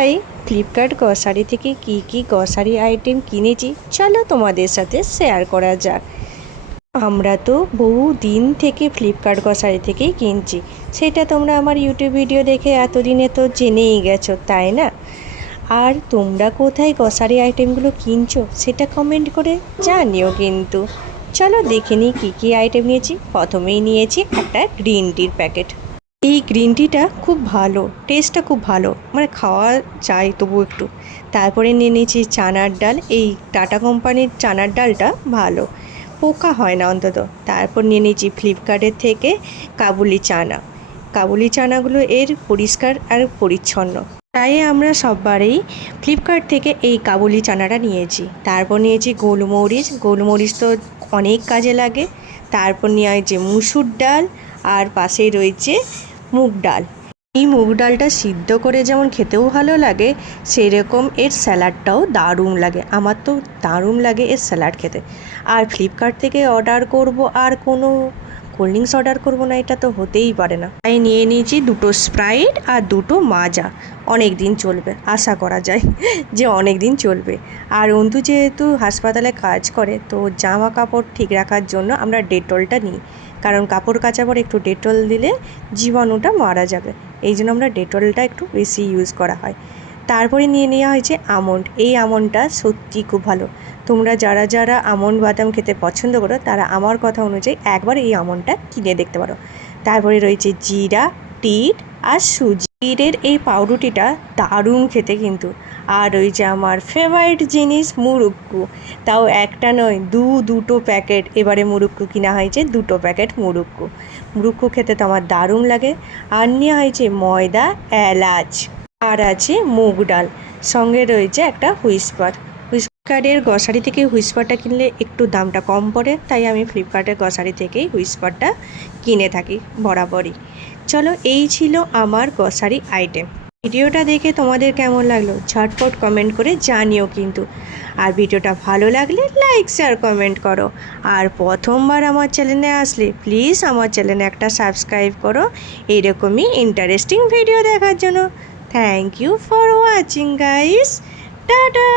High, Flipkart grocery থেকে কি grocery item কিনেছি চলো তোমাদের সাথে শেয়ার করা যাক। আমরা তো বহু দিন থেকে ফ্লিপকার্ট গ্রসারি থেকেই কিনছি, সেটা তোমরা আমার ইউটিউব ভিডিও দেখে এতদিনে তো জেনেই গেছো, তাই না? আর তোমরা কোথায় গ্রসারি আইটেমগুলো কিনছো সেটা কমেন্ট করে জানিও কিন্তু। চলো দেখে নিই কী আইটেম নিয়েছি। প্রথমেই নিয়েছি একটা গ্রিন টির প্যাকেট। এই গ্রিন টিটা খুব ভালো, টেস্টটা খুব ভালো, মানে খাওয়া যায় তবু একটু। তারপরে নিয়ে নিয়েছি চানার ডাল। এই টাটা কোম্পানির চানার ডালটা ভালো, পোকা হয় না অন্তত। তারপর নিয়ে নিয়েছি ফ্লিপকার্টের থেকে কাবুলি চানা। কাবুলি চানাগুলো এর পরিষ্কার আর পরিচ্ছন্ন, তাই আমরা সববারেই ফ্লিপকার্ট থেকে এই কাবুলি চানাটা নিয়েছি। তারপর নিয়েছি গোলমরিচ। গোলমরিচ তো অনেক কাজে লাগে। তারপর নিয়েছি মুসুর ডাল, আর পাশেই রয়েছে মুগ ডাল। এই মুগ ডালটা সিদ্ধ করে যেমন খেতেও ভালো লাগে, সেরকম এর স্যালাডটাও দারুণ লাগে। আমার তো দারুণ লাগে এর স্যালাড খেতে। আর ফ্লিপকার্ট থেকে অর্ডার করব আর কোনো কোল্ড ড্রিঙ্কস অর্ডার করবো না, এটা তো হতেই পারে না। তাই নিয়ে নিয়েছি দুটো স্প্রাইট আর দুটো মাজা। অনেক দিন চলবে, আশা করা যায় যে অনেক দিন চলবে। আর অন্তু যেহেতু হাসপাতালে কাজ করে, তো জামা কাপড় ঠিক রাখার জন্য আমরা ডেটলটা নিই, কারণ কাপড় কাচার পর একটু ডেটল দিলে জীবাণুটা মারা যাবে। এই জন্য আমরা ডেটলটা একটু বেশি ইউজ করা হয়। তারপরে নিয়ে নেওয়া হয়েছে আমন্ড। এই আমন্ডটা সত্যি খুব ভালো। তোমরা যারা যারা আমন্ড বাদাম খেতে পছন্দ করো, তারা আমার কথা অনুযায়ী একবার এই আমন্ডটা কিনে দেখতে পারো। তারপরে রয়েছে জিরা, টিট আর সুজি। টিটের এই পাউরুটিটা দারুণ খেতে কিন্তু। আর রয়েছে আমার ফেভারিট জিনিস মুরুক্কু। তাও একটা নয়, দুটো প্যাকেট এবারে মুরুক্কু কিনা হয়েছে, দুটো প্যাকেট মুরুক্কু। মুরুক্কু খেতে তো আমার দারুণ লাগে। আর নেওয়া হয়েছে ময়দা, এলাচ, আর আছে মুগ ডাল, সঙ্গে রয়েছে একটা হুইস্পার। ফ্লিপকার্টের গ্রসারি থেকে হুইস্পারটা কিনলে একটু দামটা কম পড়ে, তাই আমি ফ্লিপকার্টের গ্রসারি থেকেই হুইস্পারটা কিনে থাকি বরাবরই। চলো, এই ছিল আমার গ্রসারি আইটেম। ভিডিওটা দেখে তোমাদের কেমন লাগলো ঝটপট কমেন্ট করে জানিও কিন্তু। আর ভিডিওটা ভালো লাগলে লাইক শেয়ার কমেন্ট করো। আর প্রথমবার আমার চ্যানেলে আসলে প্লিজ আমার চ্যানেলে একটা সাবস্ক্রাইব করো এইরকমই ইন্টারেস্টিং ভিডিও দেখার জন্য। Thank you for watching guys. Tata.